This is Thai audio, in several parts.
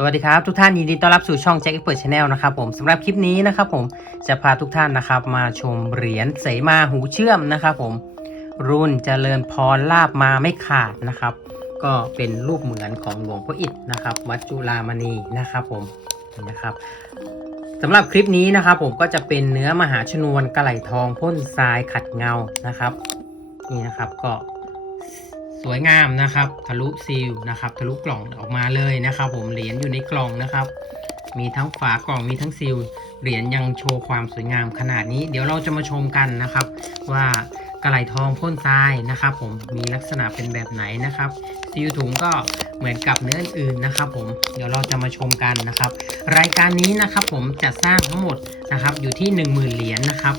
สวัสดีครับทุกท่านยินดีต้อนรับสู่ช่อง Jack Expert Channel นะครับผมสำหรับคลิปนี้นะครับผมจะพาทุกท่านนะครับมาชมเหรียญเสมาหูเชื่อมนะครับผมรุ่นเจริญพรลาบมาไม่ขาดนะครับ ก็เป็นรูปเหมือนของหลวงพ่ออิฐนะครับวัดจุฬามณีนะครับผมนี่นะครับสำหรับคลิปนี้นะครับผมก็จะเป็นเนื้อมหาชนวนกระไหลทองพ่นทรายขัดเงานะครับนี่นะครับก็ สวยงามนะครับทะลุซีลนะครับทะลุกล่องออกมาเลยนะครับ ผมเหรียญอยู่ในกล่องนะครับ มีทั้งฝากล่องมีทั้งซีลเหรียญยังโชว์ความสวยงามขนาดนี้ เดี๋ยวเราจะมาชมกันนะครับ ว่ากระไหลทองพ่นทรายนะครับ ผมมีลักษณะเป็นแบบไหนนะครับซีลถุงก็เหมือนกับเนื้ออื่นๆนะครับ ผมเดี๋ยวเราจะมาชมกันนะครับ รายการนี้นะครับ ผมจะสร้างทั้งหมดนะครับ อยู่ที่ 10,000 เหรียญนะครับ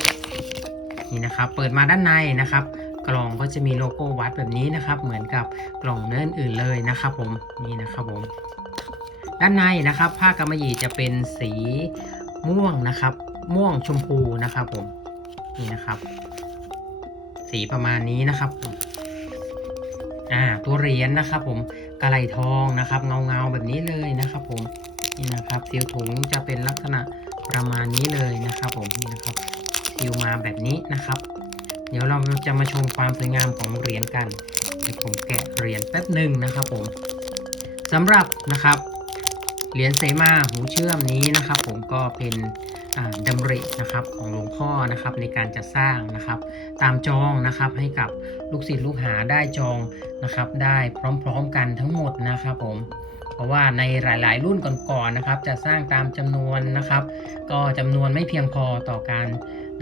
นี่นะครับ เปิดมาด้านในนะครับ กล่องก็จะมีโลโก้วัดแบบนี้นะครับ เหมือนกับกล่องเนื้ออื่นเลยนะครับ ผมนี่นะครับผม ด้านในนะครับผ้ากำมะหยี่จะเป็นสีม่วงนะครับ ม่วงชมพูนะครับ ผมนี่นะครับ สีประมาณนี้นะครับอ่าตัวเหรียญนะครับ ผมกระไหลทองนะครับเงาเงาแบบนี้เลยนะครับ ผมนี่นะครับซีลถุงจะเป็นลักษณะประมาณนี้เลยนะครับ ผมนี่นะครับซีลมาแบบนี้นะครับ เดี๋ยวเราจะมาชมความสวยงามของเหรียญกันเดี๋ยวผมแกะเหรียญแป๊บหนึ่งนะครับผมสำหรับนะครับเหรียญเสมาหูเชื่อมนี้นะครับ ผมก็เป็นอ่ารินะครับของหลวงพ่อนะครับในการจะสร้างนะครับ ตามจองนะครับให้กับลูกศิษย์ลูกหาได้จองนะครับ ได้พร้อมๆกันทั้งหมดนะครับ ผมเพราะว่าในหลายๆ รุ่นก่อนๆนะครับจะสร้างตามจำนวนนะครับ ก็จำนวนไม่เพียงพอต่อการ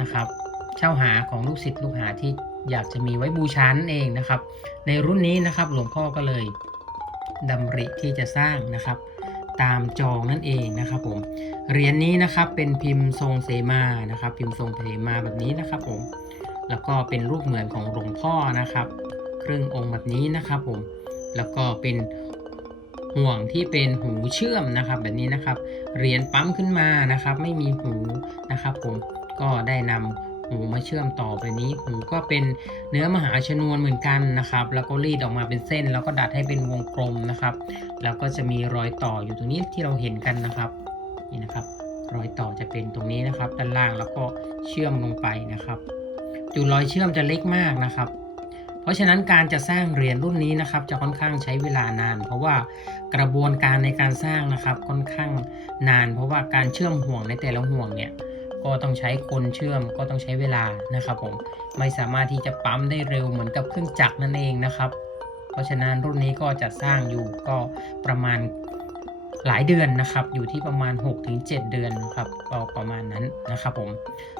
นะครับ เช่าหาของลูกศิษย์ลูกหาที่อยากจะมีไว้บูชานั่นเองนะครับ ในรุ่นนี้นะครับหลวงพ่อก็เลยดำริที่จะสร้างนะครับ ตามจองนั่นเองนะครับผมเหรียญนี้นะครับเป็นพิมพ์ทรงเสมานะครับ พิมพ์ทรงเสมาแบบนี้นะครับผมแล้วก็เป็นรูปเหมือนของหลวงพ่อนะครับ ครึ่งองค์แบบนี้นะครับผมแล้วก็เป็นห่วงที่เป็นหูเชื่อมนะครับแบบนี้นะครับเหรียญปั๊มขึ้นมานะครับ ไม่มีหูนะครับผมก็ได้นำ หูมาเชื่อมต่อไปนี้หูก็เป็นเนื้อมหาชนวนเหมือนกันนะครับ แล้วก็รีดออกมาเป็นเส้น แล้วก็ดัดให้เป็นวงกลมนะครับ แล้วก็จะมีรอยต่ออยู่ตรงนี้ที่เราเห็นกันนะครับนี่นะครับ รอยต่อจะเป็นตรงนี้นะครับ ด้านล่างแล้วก็เชื่อมลงไปนะครับจุดรอยเชื่อมจะเล็กมากนะครับ เพราะฉะนั้นการจะสร้างเหรียญรุ่นนี้นะครับ จะค่อนข้างใช้เวลานาน เพราะว่ากระบวนการในการสร้างนะครับค่อนข้างนาน เพราะว่าการเชื่อมห่วงในแต่ละห่วงเนี่ย ก็ต้องใช้คนเชื่อมก็ต้องใช้เวลานะครับผมไม่สามารถที่จะปั๊มได้เร็วเหมือนกับเครื่องจักรนั่นเองนะครับ เพราะฉะนั้นรุ่นนี้ก็จะสร้างอยู่ก็ประมาณหลายเดือนนะครับ อยู่ที่ประมาณ 6-7 เดือนครับก็ประมาณนั้นนะครับผม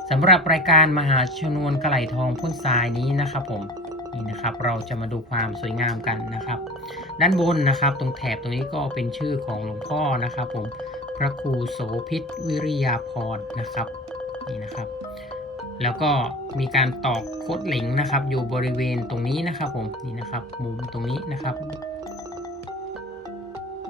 สำหรับรายการมหาชนวนกระไหลทองพ่นทรายนี้นะครับผมนี่นะครับเราจะมาดูความสวยงามกันนะครับ ด้านบนนะครับ ตรงแถบตรงนี้ก็เป็นชื่อของหลวงพ่อนะครับ ผมพระครูโสพิษวิริยาพรนะครับ นี่นะครับ แล้วก็มีการตอกโคดเหล็งนะครับ อยู่บริเวณตรงนี้นะครับผมนี่นะครับ มุมตรงนี้นะครับ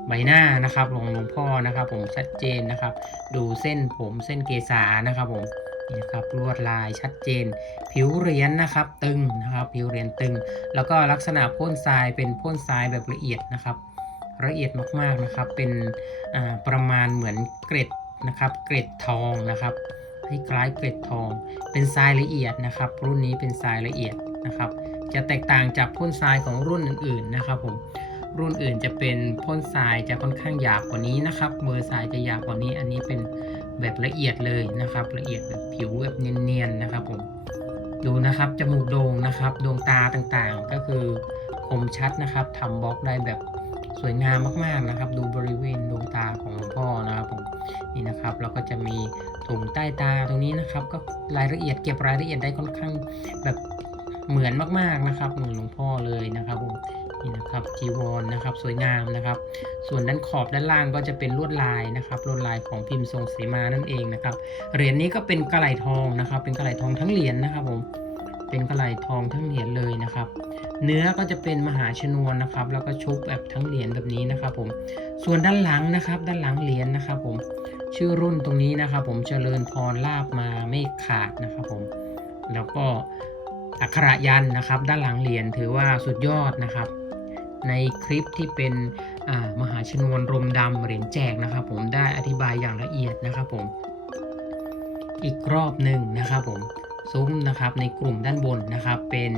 ใบหน้านะครับของหลวงพ่อนะครับ ผมชัดเจนนะครับ ดูเส้นผมเส้นเกษานะครับผมนี่นะครับลวดลายชัดเจน ผิวเหรียญนะครับ ตึงนะครับ ผิวเหรียญตึง แล้วก็ลักษณะพ่นทรายเป็นพ่นทรายแบบละเอียดนะครับ ละเอียดมากๆนะครับ เป็นประมาณเหมือนเกร็ดนะครับ เกร็ดทองนะครับ ให้คล้ายเกร็ดทอง เป็นทรายละเอียดนะครับ รุ่นนี้เป็นทรายละเอียดนะครับ จะแตกต่างจากพ่นทรายของรุ่นอื่นๆนะครับผมรุ่นอื่นจะเป็นพ่นทรายจะค่อนข้างหยาบกว่านี้นะครับเบอร์ทรายจะหยาบกว่านี้ อันนี้เป็นแบบละเอียดเลยนะครับ ละเอียดแบบผิวแบบเนียนๆนะครับผมดูนะครับจมูกโด่งนะครับดวงตาต่างๆ ก็คือคมชัดนะครับทำบล็อกได้แบบ สวยงามมากๆนะครับ ดูบริเวณดวงตาของหลวงพ่อนะครับผมนี่นะครับแล้วก็จะมีถุงใต้ตาตรงนี้นะครับ ก็รายละเอียดเก็บรายละเอียดได้ค่อนข้างแบบเหมือนมากๆนะครับเหมือนหลวงพ่อเลยนะครับผมนี่นะครับจีวรนะครับสวยงามนะครับ ส่วนด้านขอบด้านล่างก็จะเป็นลวดลายนะครับลวดลายของพิมพ์ทรงเสมานั่นเองนะครับเหรียญนี้ก็เป็นกระไหลทองนะครับ เป็นกระไหลทองทั้งเหรียญนะครับผมเป็นกระไหลทองทั้งเหรียญเลยนะครับ เนื้อก็จะเป็นมหาชนวนนะครับ แล้วก็ชุบแบบทั้งเหรียญแบบนี้นะครับผม ส่วนด้านหลังนะครับ ด้านหลังเหรียญนะครับผม ชื่อรุ่นตรงนี้นะครับ ผมเจริญพรลาบมาไม่ขาดนะครับผม แล้วก็อักขระยันนะครับ ด้านหลังเหรียญถือว่าสุดยอดนะครับ ในคลิปที่เป็นมหาชนวนรมดำเหรียญแจกนะครับ ผมได้อธิบายอย่างละเอียดนะครับผม อีกรอบหนึ่งนะครับผม ซุ้มนะครับในกลุ่มด้านบนนะครับ เป็น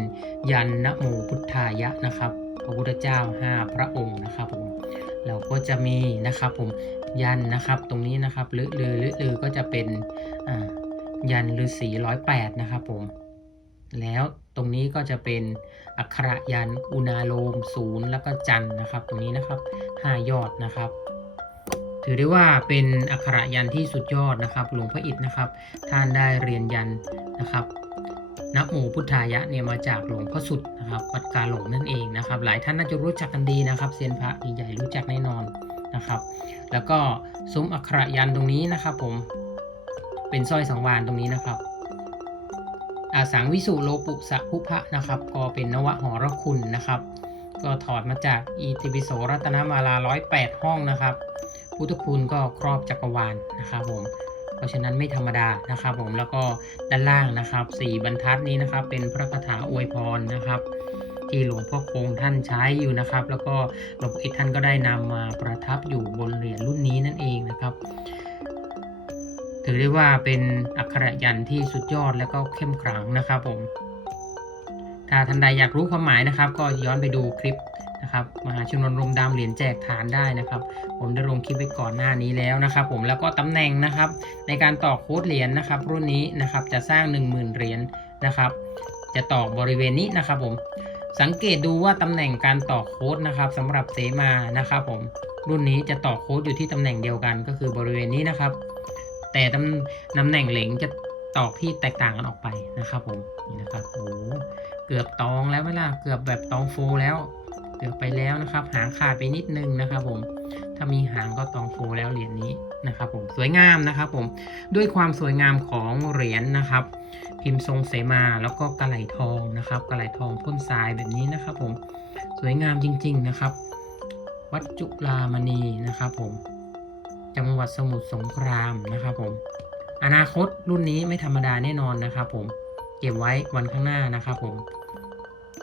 ยันนโมพุทธายะนะครับพระพุทธเจ้า 5 พระองค์นะครับผมเราก็จะมีนะครับผมยันนะครับ ตรงนี้นะครับหรือหรือหรือลือก็จะเป็นยันฤาษีร้อยแปดนะครับผมแล้วตรงนี้ก็จะเป็นอักขระยันอุณาโลมศูนย์แล้วก็จันนะครับ ตรงนี้นะครับห้ายอดนะครับ ถือได้ว่าเป็นอักขระยันที่สุดยอดนะครับ หลวงพ่ออิฐนะครับ ท่านได้เรียนยันนะครับนะโมพุทธายะเนี่ยมาจากหลวงพ่อสุดนะครับวัดกาหลงนั่นเองนะครับ หลายท่านน่าจะรู้จักกันดีนะครับเซียนพระใหญ่รู้จักแน่นอนนะครับ แล้วก็ซุ้มอักขระยันตรงนี้นะครับ ผมเป็นสร้อยสังวานตรงนี้นะครับอาสังวิสุโลปุสะภุพะนะครับ ก็เป็นนวหรคุณนะครับ ก็ถอดมาจากอีติปิโสรัตนมาลา108ห้องนะครับ พุทธคุณก็ครอบจักรวาลนะครับผมเพราะฉะนั้นไม่ธรรมดานะครับผมแล้วก็ด้านล่างนะครับสี่บรรทัดนี้นะครับ เป็นพระคาถาอวยพรนะครับ ที่หลวงพ่อคงท่านใช้อยู่นะครับ แล้วก็หลวงพ่ออิท่านก็ได้นำมาประทับอยู่บนเหรียญรุ่นนี้นั่นเองนะครับถือได้ว่าเป็นอักขระยันที่สุดยอดและก็เข้มขลังนะครับผมถ้าท่านใดอยากรู้ความหมายนะครับ ก็ย้อนไปดูคลิป นะครับมหาชนวนรมดำเหรียญแจกฐานได้นะครับ ผมได้ลงคลิปไว้ก่อนหน้านี้แล้วนะครับ ผมแล้วก็ตำแหน่งนะครับในการต่อโค้ดเหรียญนะครับ รุ่นนี้นะครับจะสร้าง 10,000 เหรียญนะครับ จะต่อบริเวณนี้นะครับผมสังเกตดูว่าตำแหน่งการต่อโค้ดนะครับสำหรับเสมานะครับผมรุ่นนี้จะต่อโค้ดอยู่ที่ตำแหน่งเดียวกันก็คือบริเวณนี้นะครับ แต่ตำตำแหน่งเหลงจะตอกที่แตกต่างกันออกไปนะครับผมนี่นะครับโอ้เกือบตองแล้วไหมล่ะเกือบแบบตองโฟแล้ว เกือบไปแล้วนะครับ หางขาดไปนิดนึงนะครับผม ถ้ามีหางก็ตองโฟแล้วเหรียญนี้นะครับผมสวยงามนะครับผมด้วยความสวยงามของเหรียญนะครับ พิมพ์ทรงเสมาแล้วก็กระไหลทองนะครับกระไหลทองพ่นทรายแบบนี้นะครับผมสวยงามจริง ๆนะครับ วัดจุลามณีนะครับผมจังหวัดสมุทรสงครามนะครับผมอนาคตรุ่นนี้ไม่ธรรมดาแน่นอนนะครับผมเก็บไว้วันข้างหน้านะครับผม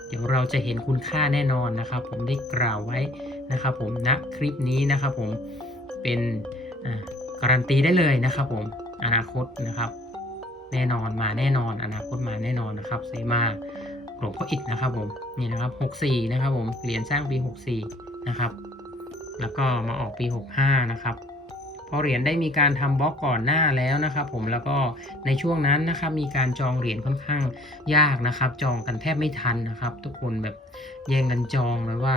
เดี๋ยวเราจะเห็นคุณค่าแน่นอนนะครับ ผมได้กล่าวไว้นะครับ ผมณคลิปนี้นะครับ ผมเป็นการันตีได้เลยนะครับ ผมอนาคตนะครับ แน่นอนมาแน่นอน อนาคตมาแน่นอนนะครับเสมาหลวงพ่ออิฐนะครับ ผมนี่นะครับ 64 นะครับ ผมเหรียญสร้างปี 64 นะครับ แล้วก็มาออกปี 65 นะครับ พราะเหรียญได้มีการทำบล็อกก่อนหน้าแล้วนะครับผมแล้วก็ในช่วงนั้นนะครับมีการจองเหรียญค่อนข้างยากนะครับ จองกันแทบไม่ทันนะครับ ทุกคนแบบแย่งกันจองเลยว่า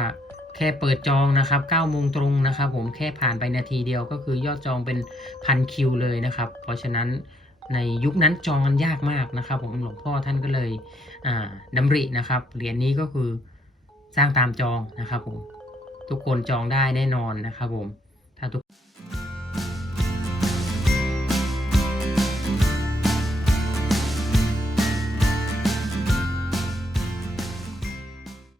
แค่เปิดจองนะครับ9โมงตรงนะครับผมแค่ผ่านไปนาทีเดียวก็คือยอดจองเป็นพันคิวเลยนะครับ เพราะฉะนั้นในยุคนั้นจองกันยากมากนะครับ ผมหลวงพ่อท่านก็เลยอ่ารินะครับเหรียญนี้ก็คือสร้างตามจองนะครับผมทุกคนจองได้แน่นอนนะครับผมถ้าทุก